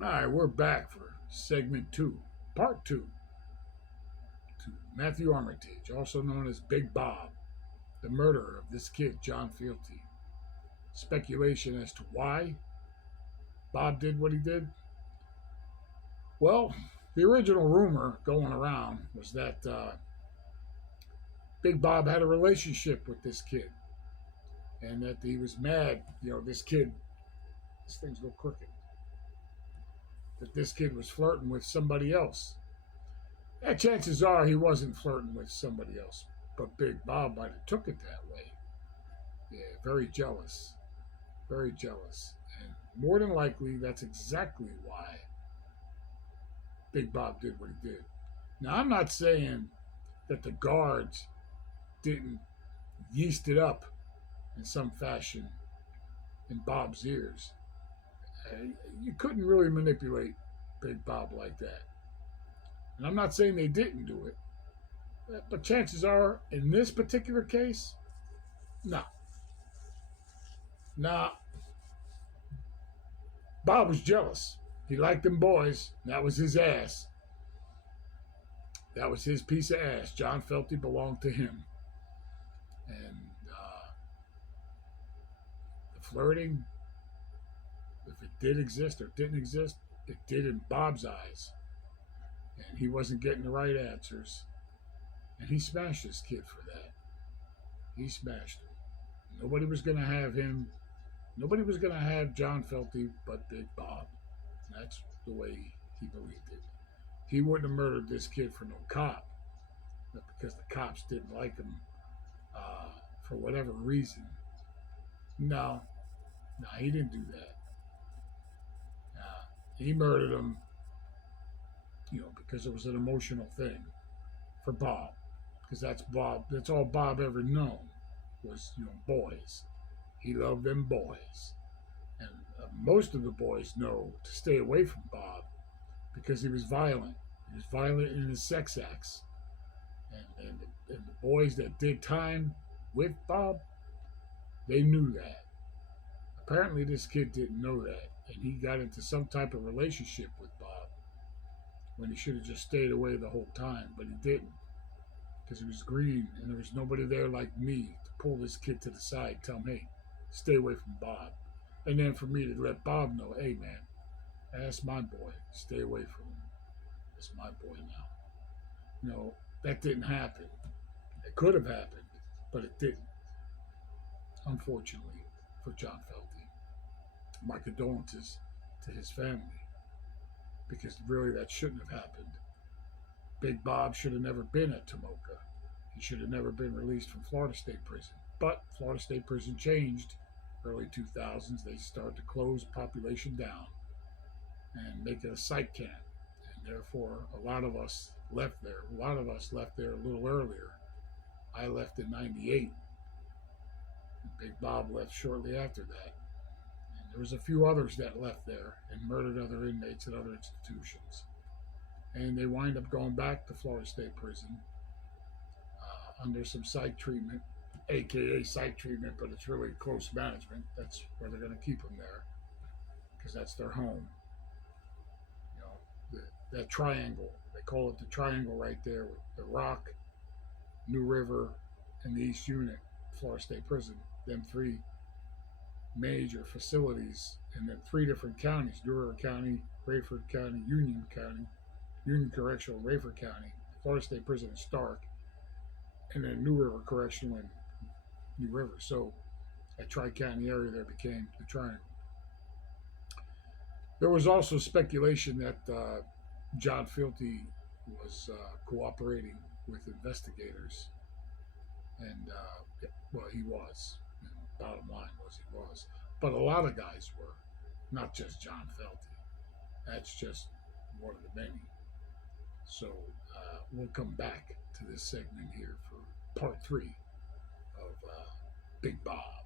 All right, we're back for segment two, part two, to Matthew Armitage, also known as Big Bob, the murderer of this kid, John Fealty. Speculation as to why Bob did what he did. Well, the original rumor going around was that Big Bob had a relationship with this kid and that he was mad, this kid, this thing's go crooked, that this kid was flirting with somebody else. And chances are he wasn't flirting with somebody else, but Big Bob might have took it that way. Yeah, very jealous. Very jealous. And more than likely, that's exactly why Big Bob did what he did. Now, I'm not saying that the guards didn't yeast it up in some fashion in Bob's ears. You couldn't really manipulate Big Bob like that. And I'm not saying they didn't do it, but chances are, in this particular case, no. Nah. Bob was jealous. He liked them boys. That was his ass. That was his piece of ass. John Felty belonged to him. And the flirting, if it did exist or didn't exist, it did in Bob's eyes. And he wasn't getting the right answers. And he smashed this kid for that. He smashed him. Nobody was going to have him. Nobody was going to have John Felty but Big Bob. That's the way he believed it. He wouldn't have murdered this kid for no cop. But because the cops didn't like him for whatever reason. No, he didn't do that. He murdered him, because it was an emotional thing for Bob. Because that's all Bob ever known was, boys. He loved them boys. And most of the boys know to stay away from Bob because he was violent. He was violent in his sex acts. And the boys that did time with Bob, they knew that. Apparently this kid didn't know that. And he got into some type of relationship with Bob when he should have just stayed away the whole time. But he didn't. Because he was green and there was nobody there like me to pull this kid to the side, tell him, hey, stay away from Bob. And then for me to let Bob know, hey man, that's my boy. Stay away from him. That's my boy now. That didn't happen. It could have happened, but it didn't. Unfortunately for John Felty. My condolences to his family. Because really that shouldn't have happened. Big Bob should have never been at Tomoka. He should have never been released from Florida State Prison. But Florida State Prison changed. Early 2000s, they started to close population down and make it a psych camp. And therefore, a lot of us left there. A lot of us left there a little earlier. I left in 98. And Big Bob left shortly after that. And there was a few others that left there and murdered other inmates at other institutions. And they wind up going back to Florida State Prison under some psych treatment, aka psych treatment, but it's really close management. That's where they're going to keep them there because that's their home. That triangle, they call it the triangle right there with the Rock, New River, and the East Unit, Florida State Prison. Them three major facilities in them three different counties: New River County, Rayford County, Union Correctional, Rayford County, Florida State Prison in Stark, and then New River Correctional in New River. So that Tri-County area there became the Triangle. There was also speculation that John Fealty was cooperating with investigators. And, he was. And bottom line was he was. But a lot of guys were, not just John Fealty. That's just one of the many. So we'll come back to this segment here for part three of Big Bob.